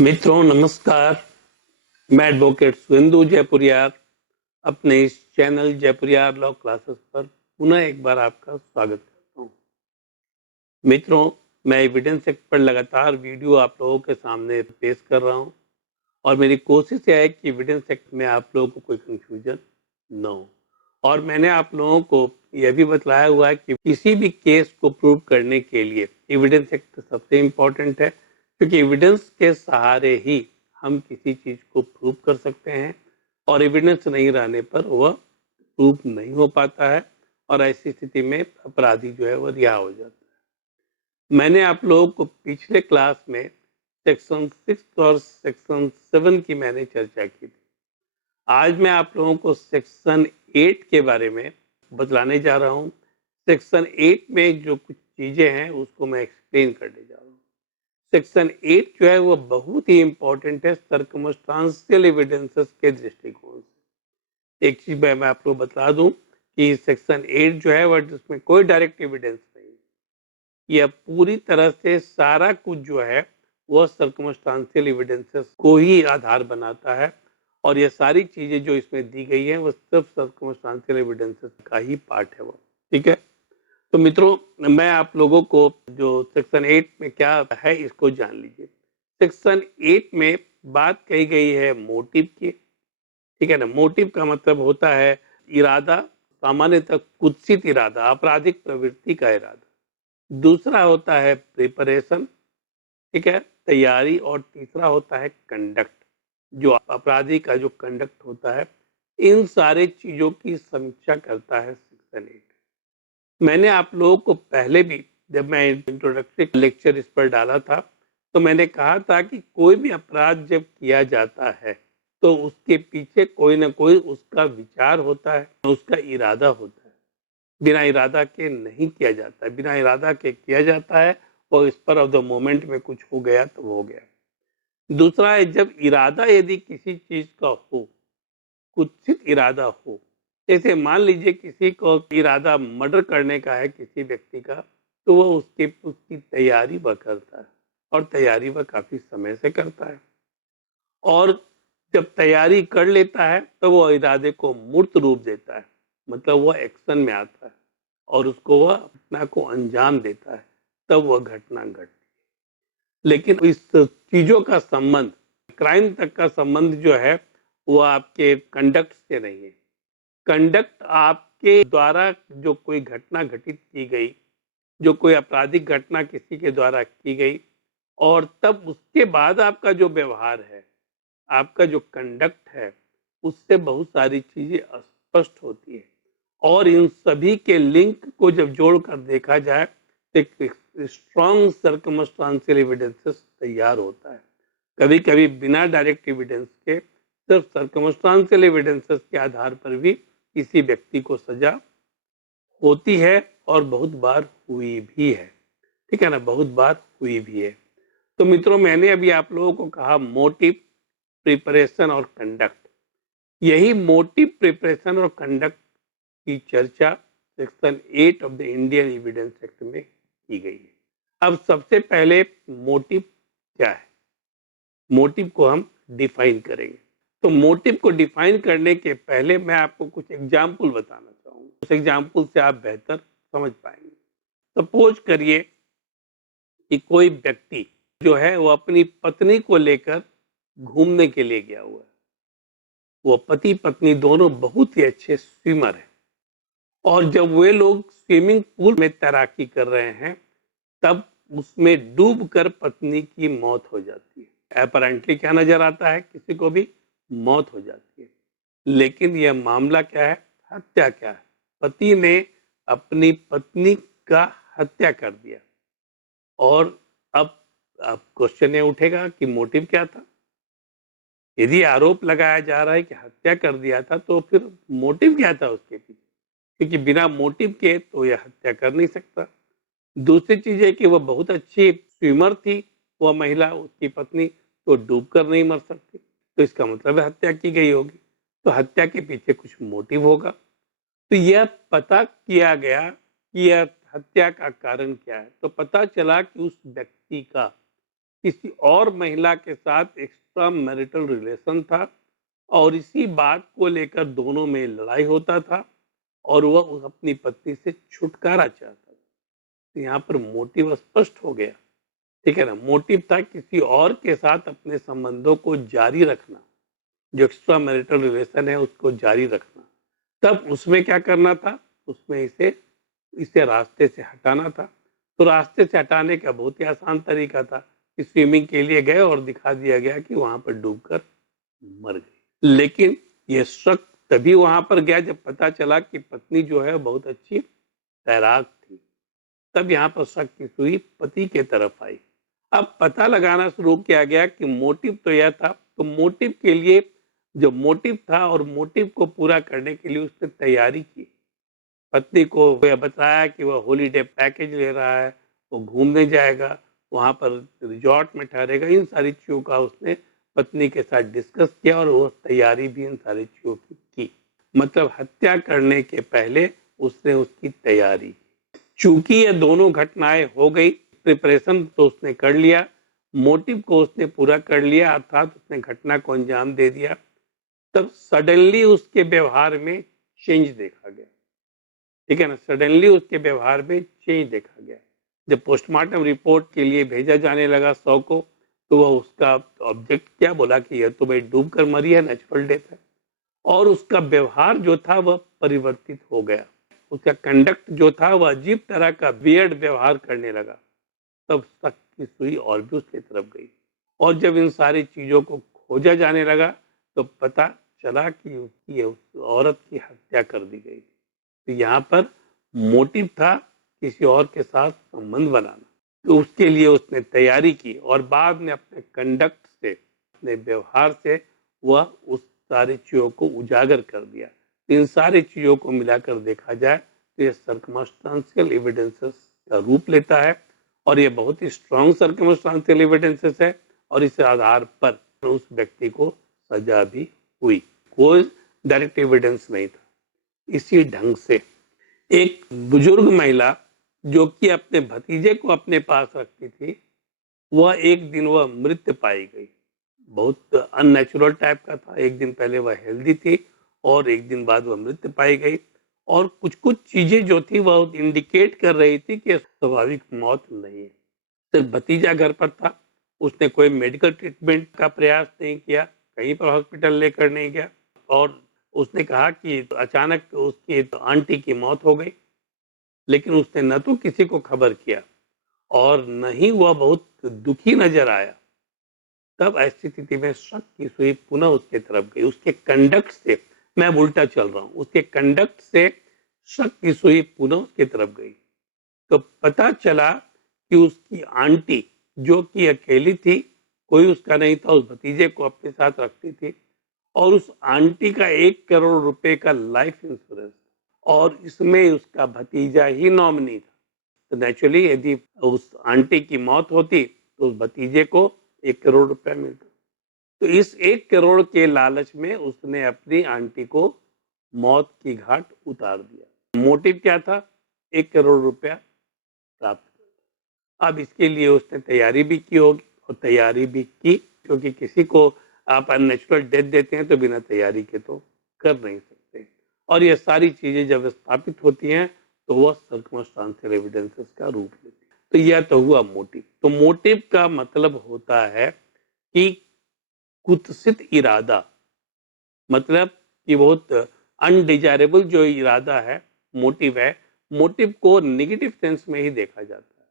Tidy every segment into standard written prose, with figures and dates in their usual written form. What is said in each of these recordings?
मित्रों नमस्कार। मैं एडवोकेट सुहेंदु जयपुरियार अपने इस चैनल जयपुरियार लॉ क्लासेस पर पुनः एक बार आपका स्वागत करता हूँ। मित्रों, मैं एविडेंस एक्ट पर लगातार वीडियो आप लोगों के सामने पेश कर रहा हूँ और मेरी कोशिश यह है कि एविडेंस एक्ट में आप लोगों को कोई कंफ्यूजन न हो। और मैंने आप लोगों को यह भी बतलाया हुआ है कि किसी भी केस को प्रूव करने के लिए एविडेंस एक्ट सबसे इम्पोर्टेंट है, क्योंकि एविडेंस के सहारे ही हम किसी चीज को प्रूव कर सकते हैं और एविडेंस नहीं रहने पर वह प्रूव नहीं हो पाता है और ऐसी स्थिति में अपराधी जो है वह रिहा हो जाता है। मैंने आप लोगों को पिछले क्लास में सेक्शन 6 और सेक्शन 7 की मैंने चर्चा की थी। आज मैं आप लोगों को सेक्शन 8 के बारे में बतलाने जा रहा हूँ। सेक्शन 8 में जो कुछ चीजें हैं उसको मैं एक्सप्लेन करने जा रहा हूँ। सेक्शन 8 जो है वो बहुत ही इंपॉर्टेंट है सर्कमस्टांशियल एविडेंसेस के दृष्टिकोण से। एक चीज मैं आप लोग बता दूं कि सेक्शन 8 जो है वह जिसमें कोई डायरेक्ट एविडेंस नहीं, यह पूरी तरह से सारा कुछ जो है वह सर्कमस्टांशियल एविडेंसेस को ही आधार बनाता है और ये सारी चीजें जो इसमें दी गई हैं वो सिर्फ सर्कमस्टांशियल एविडेंसेस का ही पार्ट है वो। ठीक है, तो मित्रों मैं आप लोगों को जो सेक्शन 8 में क्या है इसको जान लीजिए। सेक्शन 8 में बात कही गई है मोटिव की। ठीक है ना, मोटिव का मतलब होता है इरादा, सामान्यतः कुत्सित इरादा, आपराधिक प्रवृत्ति का इरादा। दूसरा होता है प्रिपरेशन, ठीक है, तैयारी। और तीसरा होता है कंडक्ट, जो अपराधी का जो कंडक्ट होता है। इन सारे चीजों की समीक्षा करता है सेक्शन 8। मैंने आप लोगों को पहले भी जब मैं इंट्रोडक्टरी लेक्चर इस पर डाला था तो मैंने कहा था कि कोई भी अपराध जब किया जाता है तो उसके पीछे कोई ना कोई उसका विचार होता है, उसका इरादा होता है। बिना इरादा के नहीं किया जाता है, बिना इरादा के किया जाता है और इस पर ऑफ द मोमेंट में कुछ हो गया तो हो गया। दूसरा है जब इरादा यदि किसी चीज का हो, कुत्सित इरादा हो, जैसे मान लीजिए किसी को इरादा मर्डर करने का है किसी व्यक्ति का, तो वह उसकी तैयारी वह करता है और तैयारी वह काफी समय से करता है और जब तैयारी कर लेता है तो वह इरादे को मूर्त रूप देता है, मतलब वह एक्शन में आता है और उसको वह घटना को अंजाम देता है, तब वह घटना घटती है। लेकिन इस चीजों का संबंध, क्राइम तक का संबंध जो है वो आपके कंडक्ट से नहीं है। कंडक्ट आपके द्वारा जो कोई घटना घटित की गई, जो कोई आपराधिक घटना किसी के द्वारा की गई और तब उसके बाद आपका जो व्यवहार है, आपका जो कंडक्ट है, उससे बहुत सारी चीजें स्पष्ट होती है और इन सभी के लिंक को जब जोड़कर देखा जाए तो एक स्ट्रॉन्ग सर्कमस्टांशियल एविडेंसेस तैयार होता है। कभी कभी बिना डायरेक्ट एविडेंस के सिर्फ सर्कमस्टांशियल एविडेंसेस के आधार पर भी किसी व्यक्ति को सजा होती है और बहुत बार हुई भी है। ठीक है ना, बहुत बार हुई भी है। तो मित्रों मैंने अभी आप लोगों को कहा मोटिव, प्रिपरेशन और कंडक्ट। यही मोटिव, प्रिपरेशन और कंडक्ट की चर्चा section 8 of the Indian evidence act में की गई है। अब सबसे पहले मोटिव क्या है, मोटिव को हम डिफाइन करेंगे। तो मोटिव को डिफाइन करने के पहले मैं आपको कुछ एग्जाम्पल बताना चाहूंगा, उस एग्जाम्पल से आप बेहतर समझ पाएंगे। सपोज करिए कि कोई व्यक्ति जो है वो अपनी पत्नी को लेकर घूमने के लिए गया हुआ है। वो पति पत्नी दोनों बहुत ही अच्छे स्विमर हैं और जब वे लोग स्विमिंग पूल में तैराकी कर रहे हैं तब उसमें डूबकर पत्नी की मौत हो जाती है। अपरेंटली क्या नजर आता है, किसी को भी मौत हो जाती है, लेकिन यह मामला क्या है, हत्या क्या है। पति ने अपनी पत्नी का हत्या कर दिया और अब क्वेश्चन ये उठेगा कि मोटिव क्या था। यदि आरोप लगाया जा रहा है कि हत्या कर दिया था तो फिर मोटिव क्या था उसके पीछे, क्योंकि बिना मोटिव के तो यह हत्या कर नहीं सकता। दूसरी चीज है कि वह बहुत अच्छी स्विमर थी, वह महिला, उसकी पत्नी, तो डूब कर नहीं मर सकती, तो इसका मतलब है हत्या की गई होगी, तो हत्या के पीछे कुछ मोटिव होगा। तो यह पता किया गया कि यह हत्या का कारण क्या है, तो पता चला कि उस व्यक्ति का किसी और महिला के साथ एक्स्ट्रा मैरिटल रिलेशन था और इसी बात को लेकर दोनों में लड़ाई होता था और वह अपनी पत्नी से छुटकारा चाहता था। तो यहाँ पर मोटिव स्पष्ट हो गया, ठीक है ना। मोटिव था किसी और के साथ अपने संबंधों को जारी रखना, जो एक्स्ट्रा मैरिटल रिलेशन है उसको जारी रखना। तब उसमें क्या करना था, उसमें इसे इसे रास्ते से हटाना था। तो रास्ते से हटाने का बहुत ही आसान तरीका था कि स्विमिंग के लिए गए और दिखा दिया गया कि वहां पर डूबकर मर गई। लेकिन यह शक तभी वहां पर गया जब पता चला कि पत्नी जो है बहुत अच्छी तैराक थी। तब यहाँ पर शक की सुई पति के तरफ आई। अब पता लगाना शुरू किया गया कि मोटिव तो यह था, तो मोटिव के लिए जो मोटिव था और मोटिव को पूरा करने के लिए उसने तैयारी की। पत्नी को वह बताया कि वह हॉलीडे पैकेज ले रहा है, वो घूमने जाएगा, वहां पर रिजॉर्ट में ठहरेगा। इन सारी चीजों का उसने पत्नी के साथ डिस्कस किया और वो तैयारी भी इन सारी चीजों की। मतलब हत्या करने के पहले उसने उसकी तैयारी। चूंकि ये दोनों घटनाएं हो गई, प्रिपरेशन तो उसने कर लिया, मोटिव को उसने पूरा कर लिया, अर्थात उसने घटना को अंजाम दे दिया। तब सडनली उसके व्यवहार में चेंज देखा गया, ठीक है ना। सडनली उसके व्यवहार में चेंज देखा गया। जब पोस्टमार्टम रिपोर्ट के लिए भेजा जाने लगा 100 को, तो वह उसका ऑब्जेक्ट क्या बोला कि यह तो भाई डूब कर मरी है, नेचुरल डेथ है। और उसका व्यवहार जो था वह परिवर्तित हो गया। उसका कंडक्ट जो था वह अजीब तरह का वियर्ड व्यवहार करने लगा। तब शक की सुई और भी उसकी तरफ गई और जब इन सारी चीजों को खोजा जाने लगा तो पता चला कि उसकी उस औरत की हत्या कर दी गई। तो यहाँ पर मोटिव था किसी और के साथ संबंध बनाना। तो उसके लिए उसने तैयारी की और बाद में अपने कंडक्ट से, अपने व्यवहार से वह उस सारी चीजों को उजागर कर दिया। इन सारी चीजों को मिलाकर देखा जाए तो यह सर्कमस्टांशियल एविडेंसेस का रूप लेता है और ये बहुत ही स्ट्रॉन्ग सर्कमस्टांशियल एविडेंसेस है और इस आधार पर उस व्यक्ति को सजा भी हुई। कोई डायरेक्ट एविडेंस नहीं था। इसी ढंग से एक बुजुर्ग महिला जो कि अपने भतीजे को अपने पास रखती थी, वह एक दिन वह मृत पाई गई। बहुत अननेचुरल टाइप का था। एक दिन पहले वह हेल्दी थी और एक दिन बाद वह मृत पाई गई और कुछ कुछ चीजें जो थी वह इंडिकेट कर रही थी कि स्वाभाविक मौत नहीं है। सिर्फ भतीजा घर पर था, उसने कोई मेडिकल ट्रीटमेंट का प्रयास नहीं किया, कहीं पर हॉस्पिटल लेकर नहीं गया और उसने कहा कि अचानक उसकी आंटी की मौत हो गई। लेकिन उसने न तो किसी को खबर किया और न ही वह बहुत दुखी नजर आया। तब ऐसी स्थिति में शक की सुई पुनः उसके तरफ गई। उसके कंडक्ट से, मैं उल्टा चल रहा हूं, उसके कंडक्ट से शक की सुई पुनः उसके तरफ गई। तो पता चला कि उसकी आंटी जो कि अकेली थी, कोई उसका नहीं था, उस भतीजे को अपने साथ रखती थी और उस आंटी का 1 करोड़ रुपए का लाइफ इंश्योरेंस और इसमें उसका भतीजा ही नॉमिनी था। तो नेचुरली यदि उस आंटी की मौत होती तो उस भतीजे को 1 करोड़ रुपया मिलता। तो इस 1 करोड़ के लालच में उसने अपनी आंटी को मौत की घाट उतार दिया। मोटिव क्या था? 1 करोड़ रुपया प्राप्त करना। अब इसके लिए उसने तैयारी भी की होगी और तैयारी भी की, क्योंकि किसी को आप अननेचुरल डेथ देते हैं तो बिना तैयारी के तो कर नहीं सकते। और ये सारी चीजें जब स्थापित होती हैं तो वह सर्कमस्टांशियल एविडेंसेस का रूप लेती है। तो यह तो हुआ मोटिव। तो मोटिव का मतलब होता है कि कुत्सित इरादा, मतलब कि बहुत अनडिजायरेबल जो इरादा है, मोटिव है, मोटिव को नेगेटिव सेंस में ही देखा जाता है।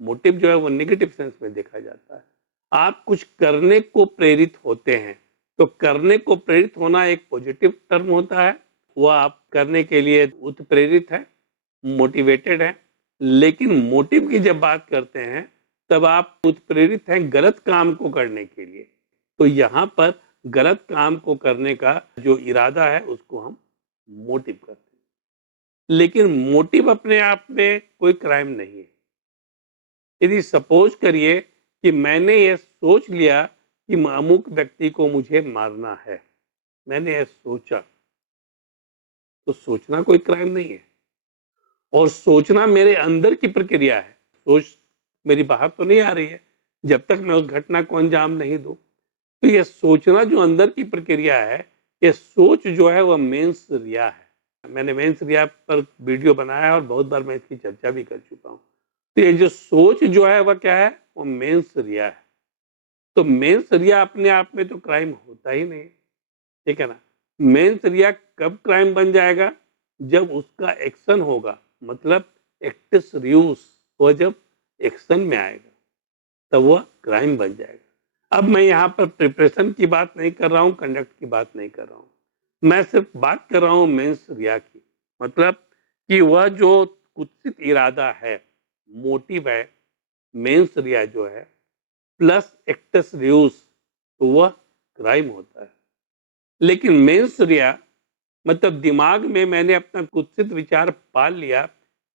मोटिव जो है वो नेगेटिव सेंस में देखा जाता है। आप कुछ करने को प्रेरित होते हैं तो करने को प्रेरित होना एक पॉजिटिव टर्म होता है, वह आप करने के लिए उत्प्रेरित है, मोटिवेटेड है। लेकिन मोटिव की जब बात करते हैं तब आप उत्प्रेरित हैं गलत काम को करने के लिए। तो यहाँ पर गलत काम को करने का जो इरादा है उसको हम मोटिव कहते हैं। लेकिन मोटिव अपने आप में कोई क्राइम नहीं है। यदि सपोज करिए कि मैंने ये सोच लिया कि अमुक व्यक्ति को मुझे मारना है, मैंने ये सोचा, तो सोचना कोई क्राइम नहीं है। और सोचना मेरे अंदर की प्रक्रिया है, सोच मेरी बाहर तो नहीं आ रही है। जब तक मैं उस घटना को अंजाम नहीं दूं। तो ये सोचना जो अंदर की प्रक्रिया है, ये सोच जो है वह मेंस रिया है। मैंने मेंस रिया पर वीडियो बनाया है और बहुत बार मैं इसकी चर्चा भी कर चुका हूँ। तो ये जो सोच जो है वह क्या है, वो मेंस रिया है। तो मेंस रिया अपने आप में तो क्राइम होता ही नहीं, ठीक है ना। मेंस रिया कब क्राइम बन जाएगा, जब उसका एक्शन होगा, मतलब एक्टिस रियूस, वो जब एक्शन में आएगा तब वह क्राइम बन जाएगा। अब मैं यहाँ पर प्रिपरेशन की बात नहीं कर रहा हूँ, कंडक्ट की बात नहीं कर रहा हूँ, मैं सिर्फ बात कर रहा हूँ मेंस रिया की। मतलब कि वह जो कुत्सित इरादा है, मोटिव है, मेंस रिया जो है प्लस एक्टस रियूस, तो वह क्राइम होता है। लेकिन मेंस रिया मतलब दिमाग में मैंने अपना कुत्सित विचार पाल लिया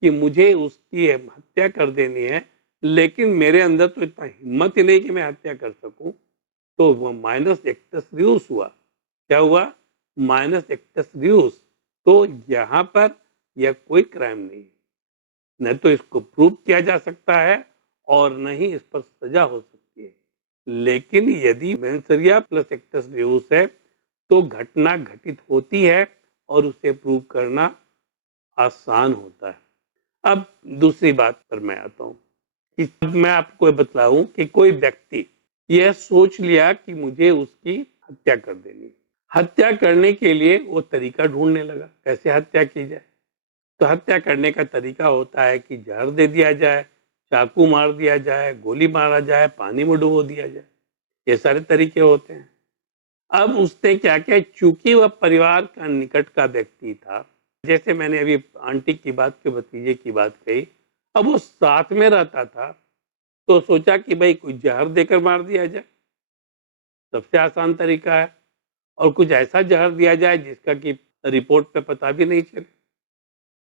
कि मुझे उसकी हत्या कर देनी है, लेकिन मेरे अंदर तो इतना हिम्मत ही नहीं कि मैं हत्या कर सकूं, तो वो माइनस एक्टस रियूस हुआ। क्या हुआ, माइनस एक्टस रियूस। तो यहाँ पर यह कोई क्राइम नहीं है, न तो इसको प्रूव किया जा सकता है और न ही इस पर सजा हो सकती है। लेकिन यदि मेंसरिया प्लस एक्टस रियूस है तो घटना घटित होती है और उसे प्रूव करना आसान होता है। अब दूसरी बात पर मैं आता हूँ कि मैं आपको बतलाऊं कि कोई व्यक्ति यह सोच लिया कि मुझे उसकी हत्या कर देनी है। हत्या करने के लिए वो तरीका ढूंढने लगा कैसे हत्या की जाए। तो हत्या करने का तरीका होता है कि जहर दे दिया जाए, चाकू मार दिया जाए, गोली मारा जाए, पानी में डुबो दिया जाए, ये सारे तरीके होते हैं। अब उसने क्या किया, चूंकि वह परिवार का निकट का व्यक्ति था, जैसे मैंने अभी आंटी की बात के भतीजे की बात कही, अब वो साथ में रहता था, तो सोचा कि भाई कुछ जहर देकर मार दिया जाए, सबसे आसान तरीका है। और कुछ ऐसा जहर दिया जाए जिसका कि रिपोर्ट पे पता भी नहीं चले।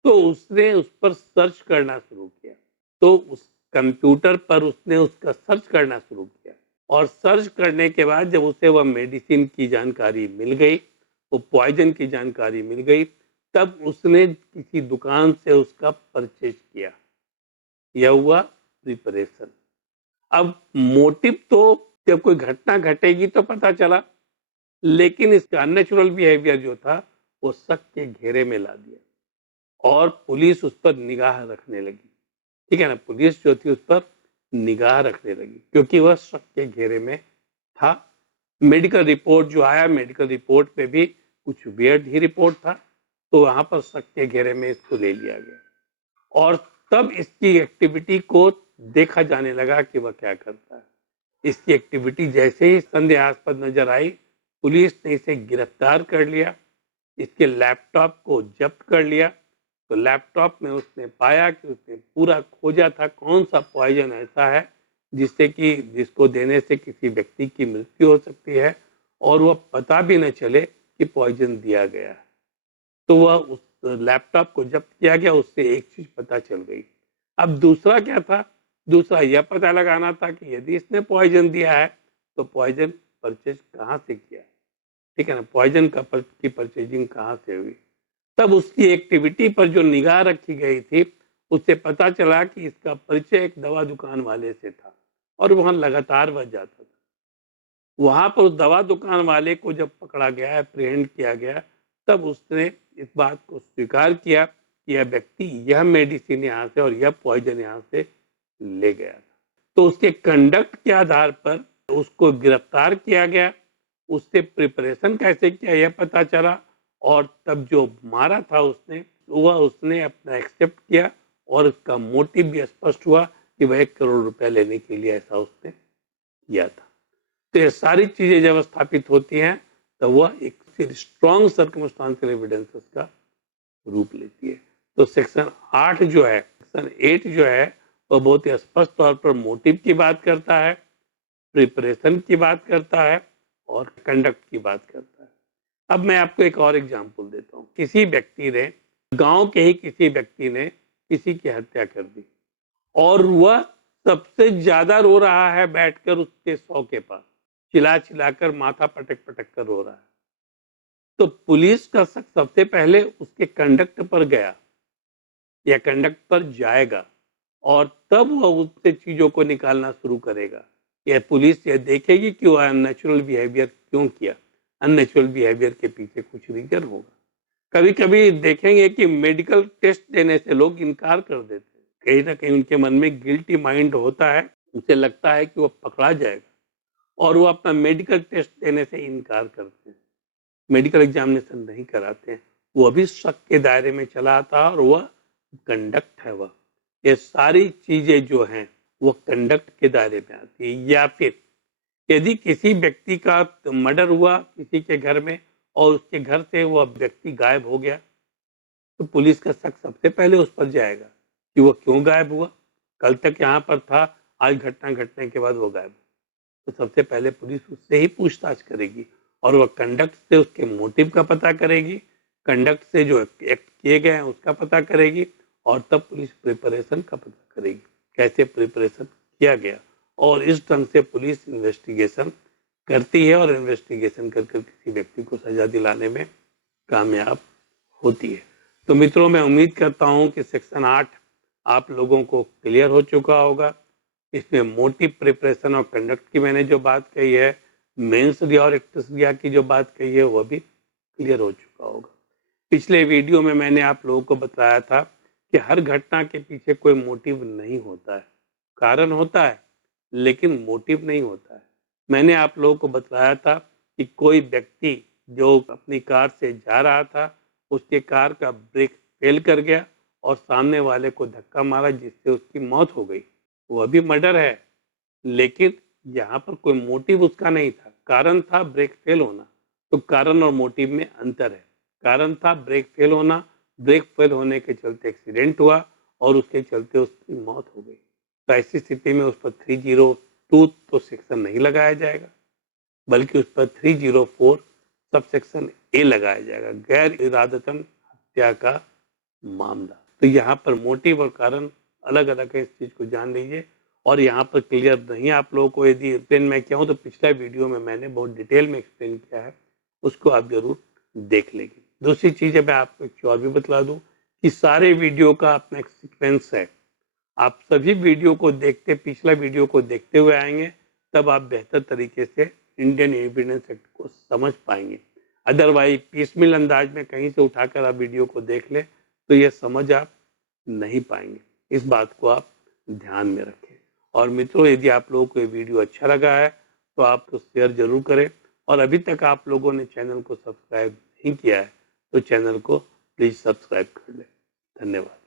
तो उसने उस पर सर्च करना शुरू किया। तो उस कंप्यूटर पर उसने उसका सर्च करना शुरू किया और सर्च करने के बाद जब उसे वह मेडिसिन की जानकारी मिल गई, वो पॉइजन की जानकारी मिल गई, तब उसने किसी दुकान से उसका परचेज किया। यह हुआ प्रिपरेशन। अब मोटिव तो जब कोई घटना घटेगी तो पता चला, लेकिन इसका अननेचुरल बिहेवियर जो था वो शक के घेरे में ला दिया और पुलिस उस पर निगाह रखने लगी। ठीक है ना, पुलिस जो थी उस पर निगाह रखने लगी क्योंकि वह शक के घेरे में था। मेडिकल रिपोर्ट जो आया, मेडिकल रिपोर्ट पे भी कुछ वियर्ड ही रिपोर्ट था, तो वहां पर शक के घेरे में इसको ले लिया गया और तब इसकी एक्टिविटी को देखा जाने लगा कि वह क्या करता है। इसकी एक्टिविटी जैसे ही संदेहास्पद नजर आई, पुलिस ने इसे गिरफ्तार कर लिया, इसके लैपटॉप को जब्त कर लिया। तो लैपटॉप में उसने पाया कि उसने पूरा खोजा था कौन सा पॉइजन ऐसा है जिससे कि जिसको देने से किसी व्यक्ति की मृत्यु हो सकती है और वह पता भी न चले कि पॉइजन दिया गया है। तो वह उस लैपटॉप को जब्त किया गया, उससे एक चीज पता चल गई। अब दूसरा क्या था, दूसरा यह पता लगाना था कि यदि इसने पॉइजन दिया है तो पॉइजन परचेज कहाँ से किया, ठीक है ना, पॉइजन का की परचेजिंग कहाँ से हुई। तब उसकी एक्टिविटी पर जो निगाह रखी गई थी, उससे पता चला कि इसका परिचय एक दवा दुकान वाले से था और वहां लगातार वह जाता था। वहां पर उस दवा दुकान वाले को जब पकड़ा गया, अप्रीहेंड किया गया, तब उसने इस बात को स्वीकार किया कि यह व्यक्ति यह मेडिसिन यहाँ से और यह पॉइजन यहाँ से ले गया था। तो उसके कंडक्ट के आधार पर उसको गिरफ्तार किया गया, उससे प्रिपरेशन कैसे किया यह पता चला और तब जो मारा था उसने, वह उसने अपना एक्सेप्ट किया और उसका मोटिव भी स्पष्ट हुआ कि वह 1 करोड़ रुपया लेने के लिए ऐसा उसने किया था। तो ये सारी चीजें जब स्थापित होती हैं तो वह एक स्ट्रॉन्ग सर्कमस्टांशियल एविडेंसेस का रूप लेती है। तो सेक्शन 8 जो है, सेक्शन 8 जो है, वह बहुत ही स्पष्ट तौर पर मोटिव की बात करता है, प्रिपरेशन की बात करता है और कंडक्ट की बात करता है। अब मैं आपको एक और एग्जांपल देता हूँ। किसी व्यक्ति ने, गांव के ही किसी व्यक्ति ने किसी की हत्या कर दी और वह सबसे ज्यादा रो रहा है बैठकर उसके शव के पास, चिल्ला चिल्लाकर माथा पटक पटक कर रो रहा है। तो पुलिस का शक सबसे पहले उसके कंडक्ट पर गया या कंडक्ट पर जाएगा और तब वह उससे चीजों को निकालना शुरू करेगा यह पुलिस यह देखेगी कि वह अननेचुरल बिहेवियर क्यों किया। अननेचुरल बिहेवियर के पीछे कुछ रीजन होगा। कभी कभी देखेंगे कि मेडिकल टेस्ट देने से लोग इनकार कर देते हैं। कहीं ना कहीं उनके मन में गिल्टी माइंड होता है, उसे लगता है कि वह पकड़ा जाएगा और वो अपना मेडिकल टेस्ट देने से इनकार करते हैं, मेडिकल एग्जामिनेशन नहीं कराते हैं। वो भी शक के दायरे में चला आता और वह कंडक्ट है। वह ये सारी चीजें जो हैं वो कंडक्ट के दायरे में आती है। या फिर यदि किसी व्यक्ति का मर्डर हुआ किसी के घर में और उसके घर से वह व्यक्ति गायब हो गया, तो पुलिस का शक सबसे पहले उस पर जाएगा कि वह क्यों गायब हुआ। कल तक यहाँ पर था, आज घटना घटने के बाद वो गायब, तो सबसे पहले पुलिस उससे ही पूछताछ करेगी और वह कंडक्ट से उसके मोटिव का पता करेगी, कंडक्ट से जो एक्ट किए गए हैं उसका पता करेगी और तब पुलिस प्रिपरेशन का पता करेगी, कैसे प्रिपरेशन किया गया। और इस ढंग से पुलिस इन्वेस्टिगेशन करती है और इन्वेस्टिगेशन कर किसी व्यक्ति को सजा दिलाने में कामयाब होती है। तो मित्रों, मैं उम्मीद करता हूं कि सेक्शन 8 आप लोगों को क्लियर हो चुका होगा। इसमें मोटिव, प्रिपरेशन और कंडक्ट की मैंने जो बात कही है, मेंस दिया और एक्ट्रेस दिया की जो बात कही है, वह भी क्लियर हो चुका होगा। पिछले वीडियो में मैंने आप लोगों को बताया था कि हर घटना के पीछे कोई मोटिव नहीं होता है, कारण होता है लेकिन मोटिव नहीं होता है। मैंने आप लोगों को बताया था कि कोई व्यक्ति जो अपनी कार से जा रहा था, उसके कार का ब्रेक फेल कर गया और सामने वाले को धक्का मारा जिससे उसकी मौत हो गई। वह भी मर्डर है, लेकिन यहाँ पर कोई मोटिव उसका नहीं था, कारण था ब्रेक फेल होना। तो कारण और मोटिव में अंतर है। कारण था ब्रेक फेल होना, ब्रेक फेल होने के चलते एक्सीडेंट हुआ और उसके चलते उसकी मौत हो गई। तो ऐसी स्थिति में उस पर 302 तो सेक्शन नहीं लगाया जाएगा, बल्कि उस पर 304 सब सेक्शन ए लगाया जाएगा, गैर इरादतन हत्या का मामला। तो यहाँ पर मोटिव और कारण अलग अलग है, इस चीज को जान लीजिए। और यहाँ पर क्लियर नहीं आप लोगों को यदि एक्सप्लेन मैं किया हूँ तो पिछला वीडियो में मैंने बहुत डिटेल में एक्सप्लेन किया है, उसको आप जरूर देख लेंगे। दूसरी चीज है, मैं आपको एक और भी बतला दूं कि सारे वीडियो का अपना एक सीक्वेंस है। आप सभी वीडियो को देखते, पिछला वीडियो को देखते हुए आएंगे, तब आप बेहतर तरीके से इंडियन एविडेंस एक्ट को समझ पाएंगे। अदरवाइज पीसमिल अंदाज में कहीं से उठाकर आप वीडियो को देख लें तो यह समझ आप नहीं पाएंगे। इस बात को आप ध्यान में रखें। और मित्रों, यदि आप लोगों को ये वीडियो अच्छा लगा है तो आप तो शेयर जरूर करें, और अभी तक आप लोगों ने चैनल को सब्सक्राइब नहीं किया है तो चैनल को प्लीज सब्सक्राइब कर लें। धन्यवाद।